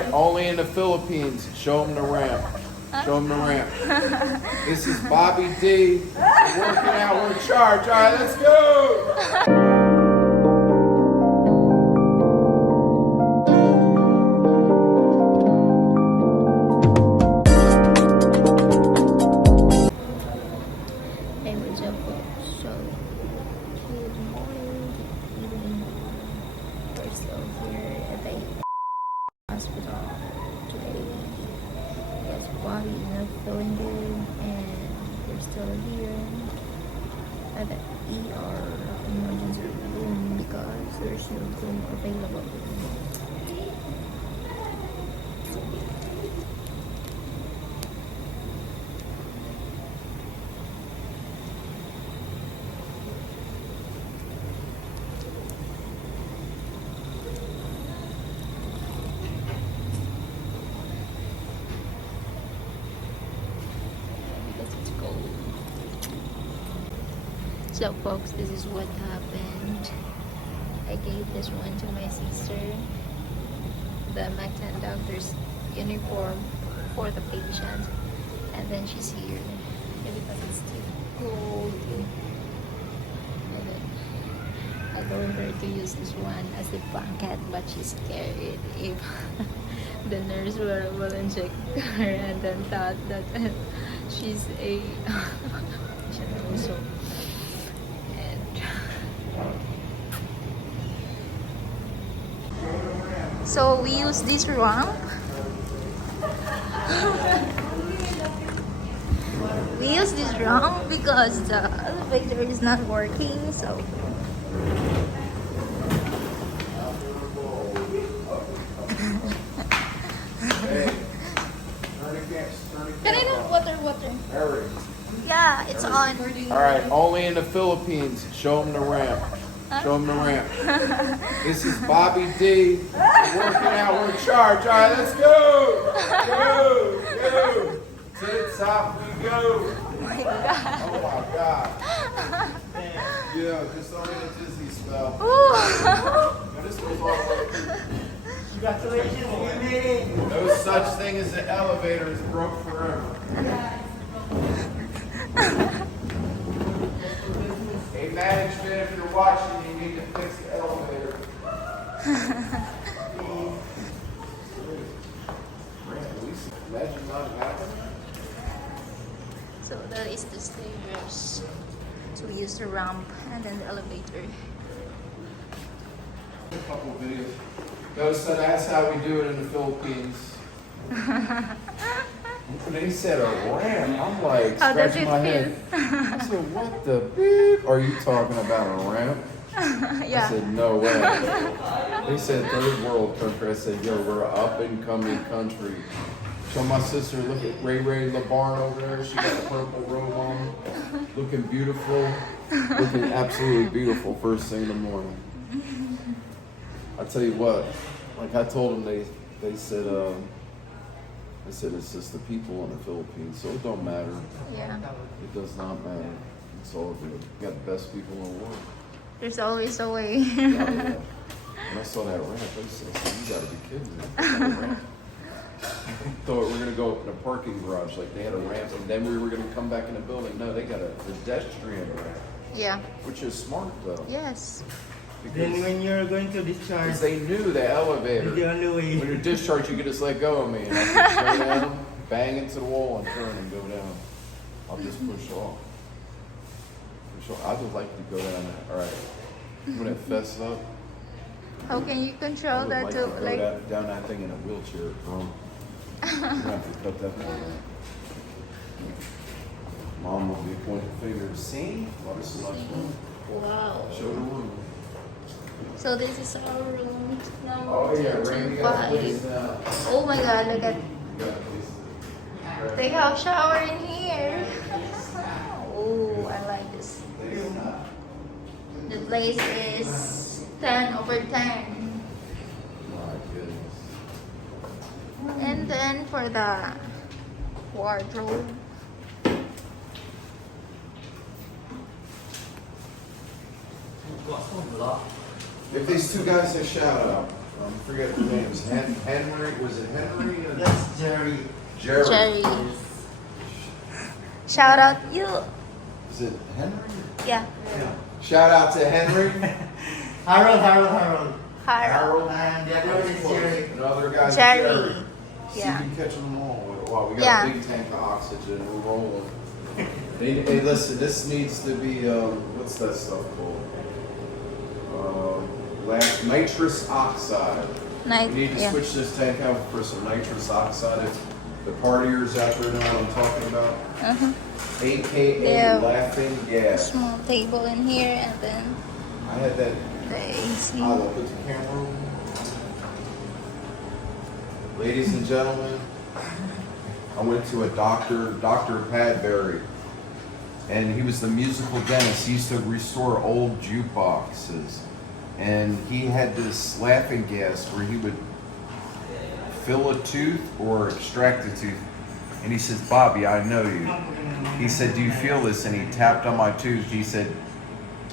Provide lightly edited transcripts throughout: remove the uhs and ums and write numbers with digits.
right, only in the Philippines. Show them the ramp. Show them the ramp. This is Bobby D. We're working out. We're in charge. All right, let's go. Hey, what's up, folks? So, good morning, good evening. We're still here at the hospital today. Yes, Bobby is not feeling good, and we're still here at the ER emergency room because there's no room available. Because it's cold. So folks, this is what happened. I gave this one to my sister. The Mactan doctor's uniform for the patient. And then she's here. Because it's too cold. And then I told her to use this one as a blanket, but she's scared if the nurse will inject her and then thought that she's a patient also. And so we use this ramp. We use this ramp because the elevator is not working, so can I know water? Hurry. Yeah, it's on. All right, only in the Philippines. Show them the ramp. Show them the ramp. This is Bobby D. We're working out. We're in charge. All right, let's go. Go. To the top we go. Oh my god. Oh my God. Yeah, just don't get a dizzy spell. Ooh. Now, this goes all the way. Congratulations, you made it. No such thing as an elevator is broke forever. Hey, management, if you're watching, you need to fix the elevator. Imagine not happening. So that is the stairs. So we use the ramp and then the elevator. A couple of videos. Notice that that's how we do it in the Philippines. When they said a ramp, I'm like How does scratching it my head. I said, what the beep? Are you talking about a ramp? I Yeah. said, no way. They said third world country. I said, yo, we're an up and coming country. So my sister, look at Ray LeBarn over there. She got a purple robe on, looking beautiful, looking absolutely beautiful first thing in the morning. I tell you what, like I told them, they said it's just the people in the Philippines, so it don't matter. Yeah. It does not matter. It's all good. You got the best people in the world. There's always a way. Oh, yeah. When I saw that ramp, I said, you gotta be kidding me. That ramp. Thought we were gonna go up in a parking garage, like they had a ramp, and then we were gonna come back in the building. No, they got a pedestrian ramp, Yeah. which is smart though. Yes. Then Because when you're going to discharge, they knew the elevator. the only When way. you're discharged, you can just let go of me, and I'll just go down, bang into the wall, and turn and go down. I'll just push off. I just like to go down there. All right, when it fests up, How can you I control would that like to to go down that thing in a wheelchair. You have to cut that thing out. Mom will be pointing fingers. See? Well, this is much fun. Wow. Show the room. So this is our room number Oh yeah, Randy got a place 25. now. Oh my god, look at, You got a place they have shower in here. Oh, I like this. The place is 10/10. My goodness. And then for the wardrobe, Give these two guys a shout out. Forget the names. Henry, was it Henry? That's Jerry. Jerry. Jerry. Shout out you. Is it Henry? Yeah. Yeah. Shout out to Henry. Harold. Harold. And the other one is Jerry. Another guy's Jerry. Jerry. See Yeah. if you catch them all. Wow, we got Yeah. a big tank of oxygen. We're rolling. Hey, listen, this needs to be, what's that stuff called? Nitrous oxide. Night. We need to Yeah. switch this tank out for some nitrous oxide. If the partiers out there know what I'm talking about. Uh-huh. AKA Yeah. laughing gas. Small table in here, and then I had that. the AC. I'll put the camera on. Ladies and gentlemen, I went to a doctor, Dr. Padbury, and he was the musical dentist. He used to restore old jukeboxes. And he had this laughing gas where he would fill a tooth or extract a tooth. And he says, Bobby, I know you. He said, do you feel this? And he tapped on my tooth. He said,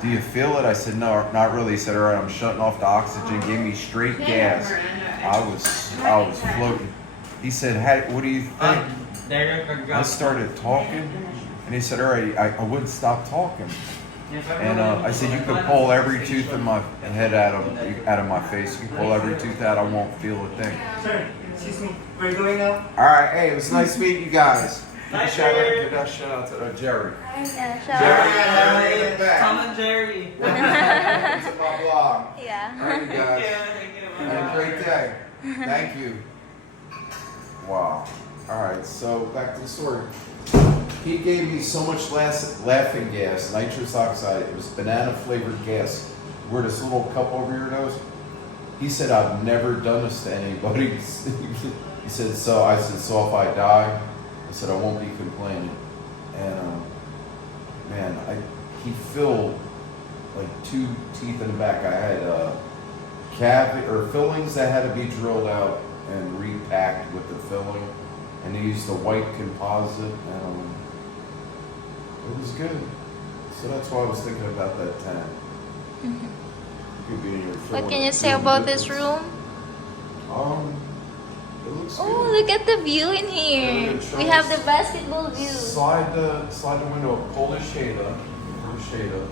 do you feel it? I said, no, not really. He said, all right, I'm shutting off the oxygen. Gave me straight gas. I was floating. He said, hey, what do you think? I started talking. And he said, all right, I wouldn't stop talking. And I said, you could pull every tooth in my head out of my face. You can pull every tooth out, I won't feel a thing. Sir, excuse me. We're going now. All right, hey, it was nice meeting you guys. Nice Shout meeting you. out to Jerry. Yeah, shout out. Jerry, in the back. Tom and Jerry. To my blog. Yeah. All right, you guys. Have a great day. Thank you. Wow. All right, so back to the story. He gave me so much laughing gas, nitrous oxide. It was banana flavored gas. Wear this little cup over your nose. He said, I've never done this to anybody. He said, so I said, so if I die, I said, I won't be complaining. And man, he filled like 2 teeth in the back. I had cavity or fillings that had to be drilled out and repacked with the filling. And he used a white composite. It was good. So that's why I was thinking about that tank. Mhm. Could be in your What can you say about this room? It looks Oh, good. look at the view in here. We have the basketball view. Slide the window up. Pull the shade up. Pull the shade up.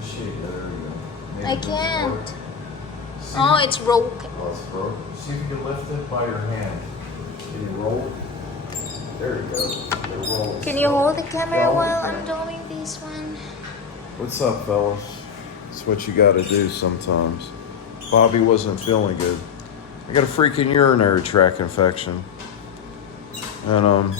The shade. There we go. Maybe I it doesn't can't. work. See Oh, if- it's broken. Oh, it's broke. See if you can lift it by your hand. Can you roll? There you go. It rolls. Can you hold the camera Yeah, while okay. I'm doing this one? What's up, fellas? It's what you gotta do sometimes. Bobby wasn't feeling good. I got a freaking urinary tract infection. And,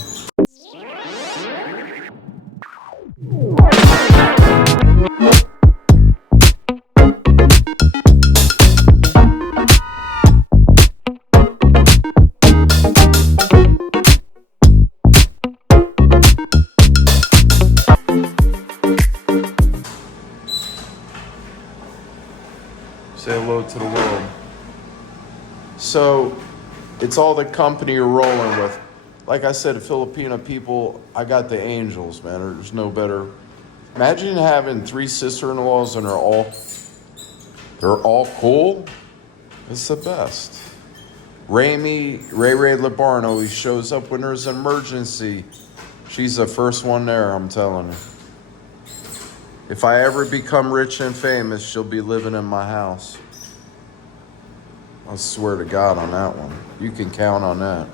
say hello to the world. So, it's all the company you're rolling with. Like I said, Filipino people, I got the angels, man. There's no better. Imagine having 3 sister-in-laws and they're all cool. It's the best. Ray Labarn always shows up when there's an emergency. She's the first one there, I'm telling you. If I ever become rich and famous, she'll be living in my house. I swear to God on that one. You can count on that.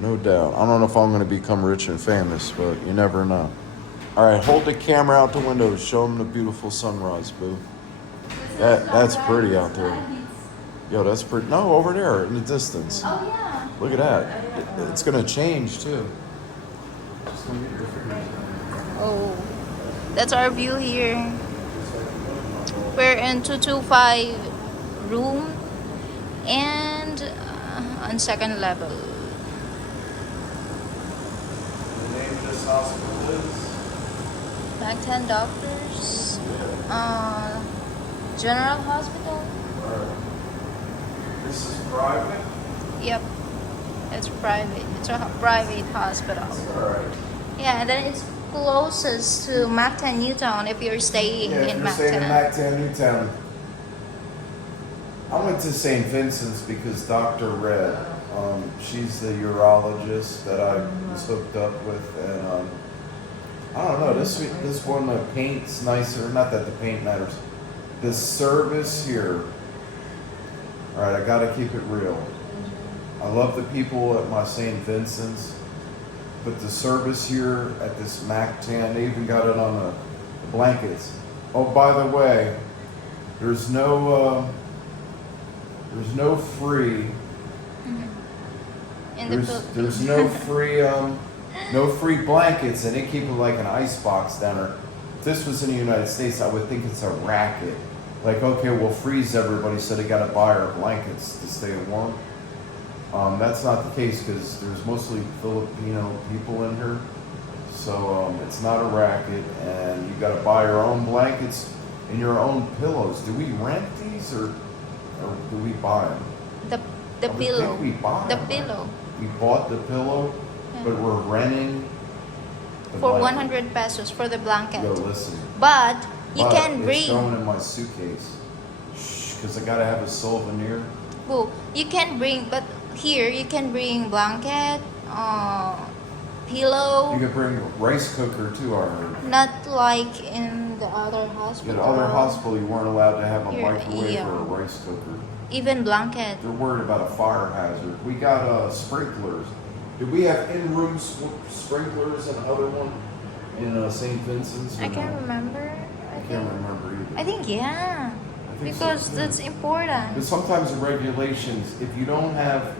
No doubt. I don't know if I'm going to become rich and famous, but you never know. All right, hold the camera out the window. Show them the beautiful sunrise, boo. That's pretty out there. Yo, that's pretty. No, over there in the distance. Oh, yeah. Look at that. It's going to change, too. Just gonna get your fingers down. Oh, that's our view here. We're in 225 room and on second level. The name of this hospital is? Back 10 doctors. General Hospital. Alright. This is private? Yep. It's private. It's a private hospital. Alright. Yeah, and then it's closest to Mactan Newtown if you're staying Yeah, if in you're staying in Mactan. Mactan, Newtown. I went to St. Vincent's because Dr. Red, she's the urologist that I was hooked up with, and I don't know, this one, the paint's nicer. Not that the paint matters. The service here, all right, I gotta keep it real. I love the people at my St. Vincent's, but the service here at this MacTan, they even got it on the blankets. Oh, by the way, there's no free. In the There's no free no free blankets, and they keep it like an ice box down there. If this was in the United States, I would think it's a racket. Like, okay, we'll freeze everybody, so they got to buy our blankets to stay warm. That's not the case because there's mostly Filipino people in here, so it's not a racket, and you got to buy your own blankets and your own pillows. Do we rent these or do we buy them? the I would pillow. think we buy The them. pillow We bought the pillow, but we're renting the for blanket. 100 pesos for the blanket. Yo, listen. But you But can it's going bring. in my suitcase. Because I gotta have a souvenir. Well, you can bring, but here you can bring blanket, pillow. You could bring a rice cooker too, I heard. Not like in the other In hospital. the other hospital, you weren't allowed to have a Here, microwave yeah. or a rice cooker. Even blanket. They're worried about a fire hazard. We got sprinklers. Did we have in-room sprinklers and other one in St. Vincent's? or I no? can't remember. I can't remember either. I think yeah, I think so, because too. that's important. But sometimes the regulations, if you don't have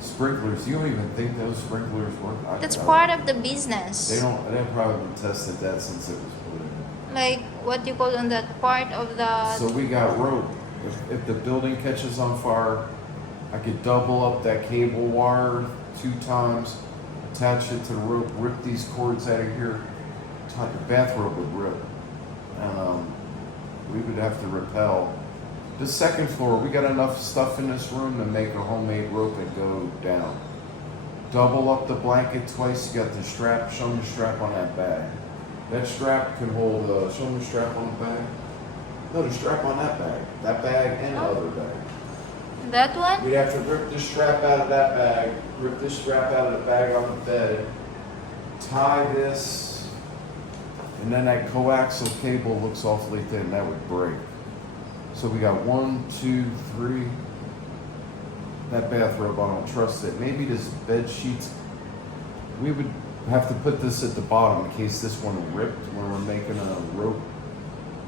sprinklers, you don't even think those sprinklers work. That's I- part of the business. They've probably tested that since it was put in. Like what you call on that part of the. So we got rope. If the building catches on fire, I could double up that cable wire 2 times, attach it to the rope, rip these cords out of here. The bathrobe would rip. And we would have to rappel. The second floor, we got enough stuff in this room to make a homemade rope and go down. Double up the blanket twice. You got the strap. Show me the strap on that bag. That strap can hold. Show me the strap on the bag. No, the strap on that bag. That bag and the other bag. That one? We'd have to rip the strap out of that bag, rip the strap out of the bag on the bed, tie this, and then that coaxial cable looks awfully thin. That would break. So we got 1, 2, 3. That bathrobe, I don't trust it. Maybe this bed sheets. We would have to put this at the bottom in case this one ripped when we're making a rope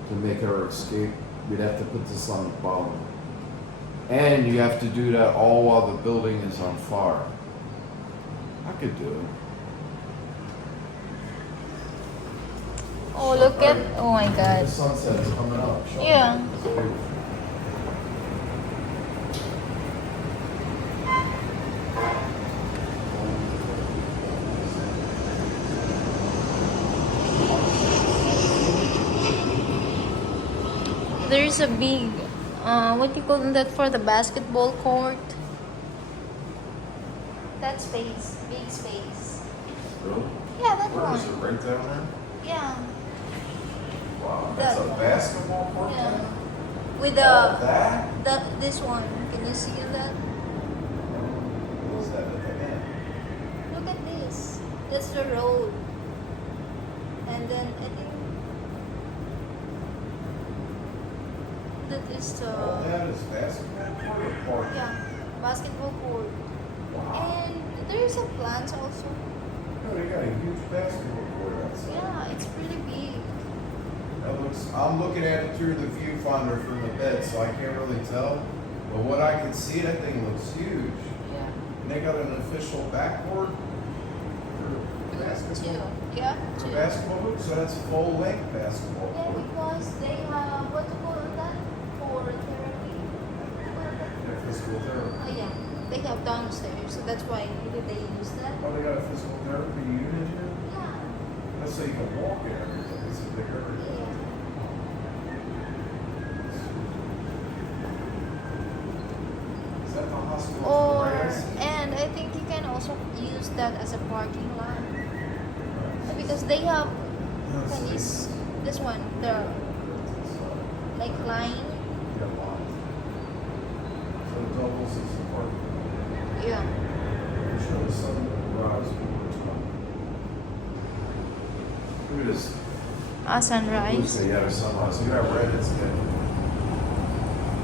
to make our escape. We'd have to put this on the bottom. And you have to do that all while the building is on fire. I could do it. Oh, look at. Oh my The god. sunset's coming up. Show me. Yeah. It's beautiful. There's a big. What do you call that for the basketball court? That space. Big space. Really? Yeah, that Where is it? one. Right down there? Yeah. Wow, that's a That one. basketball court? Yeah. With Oh, the. that? This one. Can you see that? What is that at the end? Look at this. That's the road. And then I think that is the Oh, that is basketball court or park? yeah, basketball court. Wow. And there's a plant also. Oh, they got a huge basketball court outside. Yeah, it's pretty big. That looks, I'm looking at it through the viewfinder from the bed, so I can't really tell. But what I can see, that thing looks huge. Yeah. And they got an official backboard for basketball. Yeah. For Two. basketball hoop, so that's full length basketball Yeah, court. because they have what to call that for therapy. Yeah, physical therapy. Oh yeah, they have downstairs, so that's why maybe they use that. Oh, they got a physical therapy unit here? Yeah. That's so you can walk in everything. It's a big area. Yeah. Is that the hospital? to the Or right? I see. and I think you can also use that as a parking lot because they have this one the like line. Yeah, line. doubles as the park. Yeah. Show the sunrise one more time. Look at this. Sunrise. Yeah, the sunrise. Look at that red it's getting. Look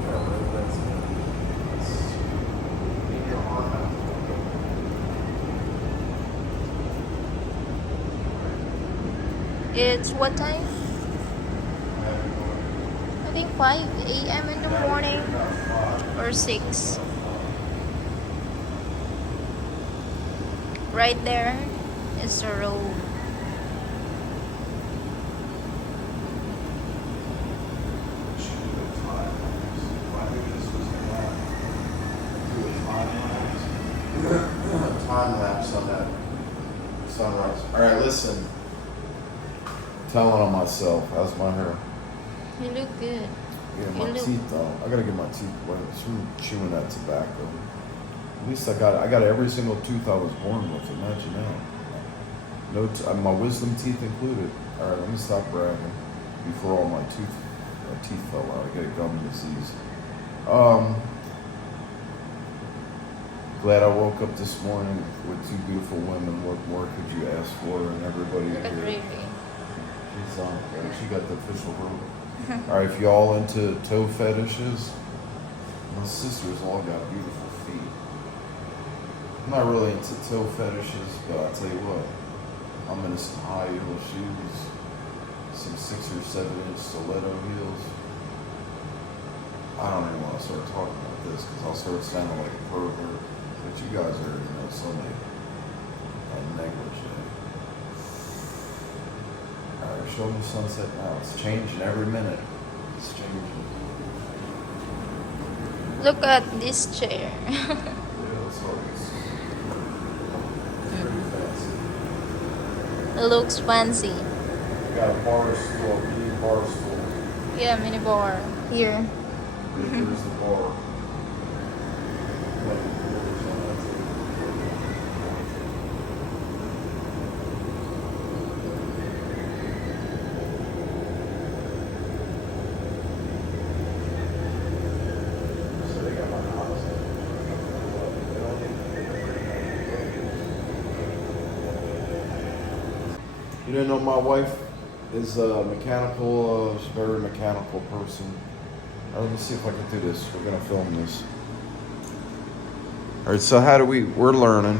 at that red that's getting. It's in your arm out. It's what time? I think 5 a.m. in the morning or 6. Right there is the road. Time lapse on that sunrise. All right, listen. Telling on myself. How's my hair? You look good. Yeah, my You look- teeth though. I gotta get my teeth wet. I'm chewing that tobacco. At least I got every single tooth I was born with. Imagine that. No, my wisdom teeth included. All right, let me stop bragging before all my teeth fell out. I got a gum disease. Glad I woke up this morning with two beautiful women. What more could you ask for? And everybody Look at here. Riri. She's on. She got the official robe. All right, if you all into toe fetishes, my sisters all got beautiful feet. I'm not really into toe fetishes, but I'll tell you what, I'm into some high heel shoes, some 6 or 7 inch stiletto heels. I don't even want to start talking about this because I'll start sounding like a pervert. But you guys already know somebody negligee. Alright, show me sunset now. It's changing every minute. It's changing. Look at this chair. Yeah, it's hard. It's pretty fancy. It looks fancy. We got a bar stool, mini bar stool. Yeah, mini bar. Here. There's the bar. Like, quarters on that table. So they got my house. You didn't know my wife is a mechanical, she's a very mechanical person. All right, let me see if I can do this. We're gonna film this. All right, so how do we're learning.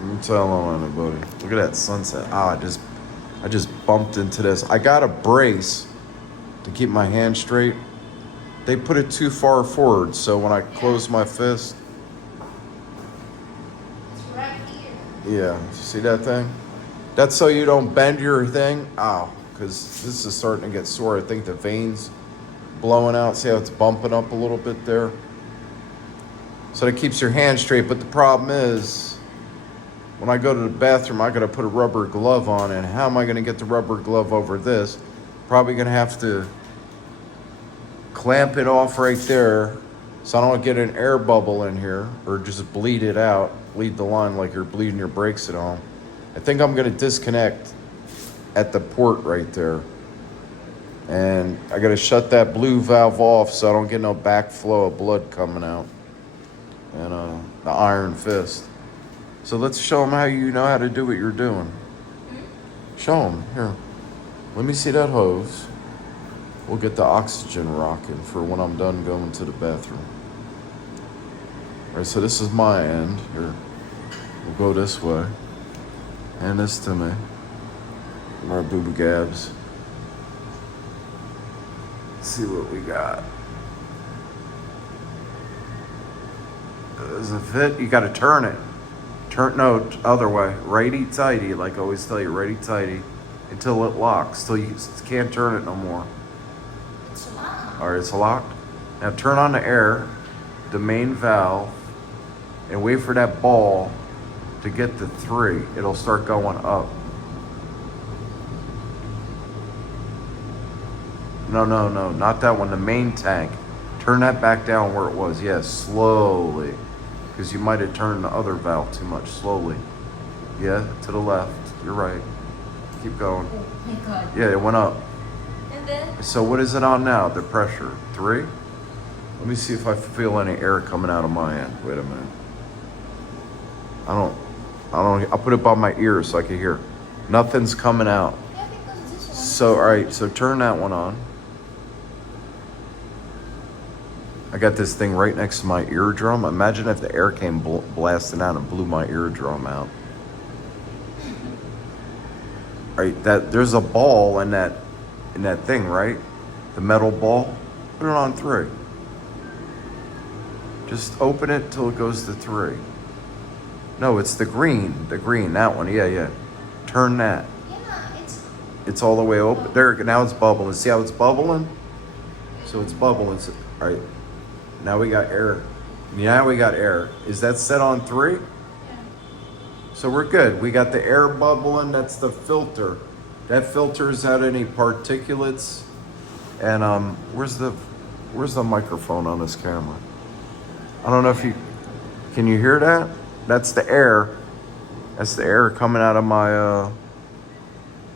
I'm telling anybody. Look at that sunset. I just bumped into this. I got a brace to keep my hand straight. They put it too far forward, so when I close my fist, It's right here. yeah, see that thing? That's so you don't bend your thing. Ow, because this is starting to get sore. I think the veins blowing out. See how it's bumping up a little bit there? So that keeps your hand straight. But the problem is, when I go to the bathroom, I got to put a rubber glove on. And how am I going to get the rubber glove over this? Probably going to have to clamp it off right there so I don't get an air bubble in here or just bleed it out, bleed the line like you're bleeding your brakes at home. I think I'm going to disconnect at the port right there. And I got to shut that blue valve off so I don't get no backflow of blood coming out. And the iron fist. So let's show them how you know how to do what you're doing. Show them. Here. Let me see that hose. We'll get the oxygen rocking for when I'm done going to the bathroom. All right, so this is my end. Here. We'll go this way. Hand this to me. More booba gabs. Let's see what we got. Does it fit? You gotta turn it. No, other way. Righty tighty, like I always tell you, righty tighty, until it locks. Till you can't turn it no more. It's locked. All right, it's locked. Now turn on the air, the main valve, and wait for that ball to get to 3. It'll start going up. No, not that one. The main tank. Turn that back down where it was. Yes, slowly. Because you might have turned the other valve too much. Slowly. Yeah, to the left. You're right. Keep going. Oh my god. Yeah, it went up. And happened? So what is it on now? The pressure? 3? Let me see if I feel any air coming out of my end. Wait a minute. I'll put it by my ear so I can hear. Nothing's coming out. Yeah, because this one. So, all right, so turn that one on. I got this thing right next to my eardrum. Imagine if the air came blasting out and blew my eardrum out. All right, there's a ball in that thing, right? The metal ball. Put it on 3. Just open it till it goes to 3. No, it's the green, that one. Yeah. Turn that. Yeah, It's all the way open. There, now it's bubbling. See how it's bubbling? So it's bubbling. All right. Now we got air. Is that set on 3? Yeah. So we're good. We got the air bubbling. That's the filter. That filters out any particulates. And where's the microphone on this camera? I don't know if can you hear that? That's the air. That's the air coming out of my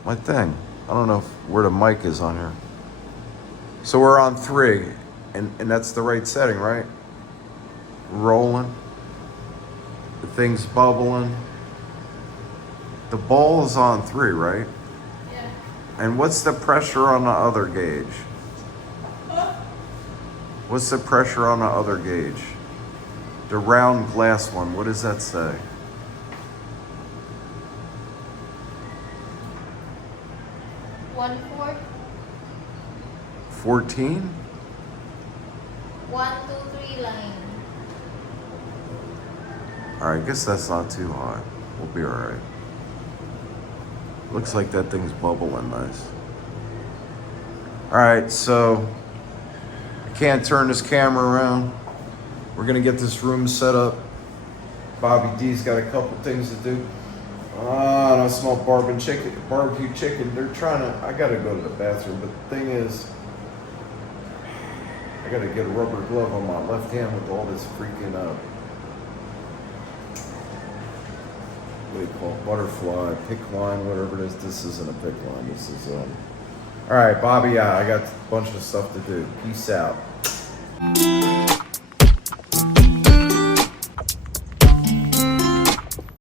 my thing. I don't know where the mic is on here. So we're on 3, and that's the right setting, right? Rolling. The thing's bubbling. The ball is on 3, right? Yeah. And what's the pressure on the other gauge? What's the pressure on the other gauge? The round glass one, what does that say? One 4. 14? 1, 2, 3 line. All right, I guess that's not too high. We'll be all right. Looks like that thing's bubbling nice. All right, so I can't turn this camera around. We're gonna get this room set up. Bobby D's got a couple things to do. I smell barbecue chicken. They're trying to, I gotta go to the bathroom, but the thing is, I gotta get a rubber glove on my left hand with all this freaking, what do you call it? Butterfly, pick line, whatever it is. This isn't a pick line, this is, all right, Bobby, I got a bunch of stuff to do. Peace out.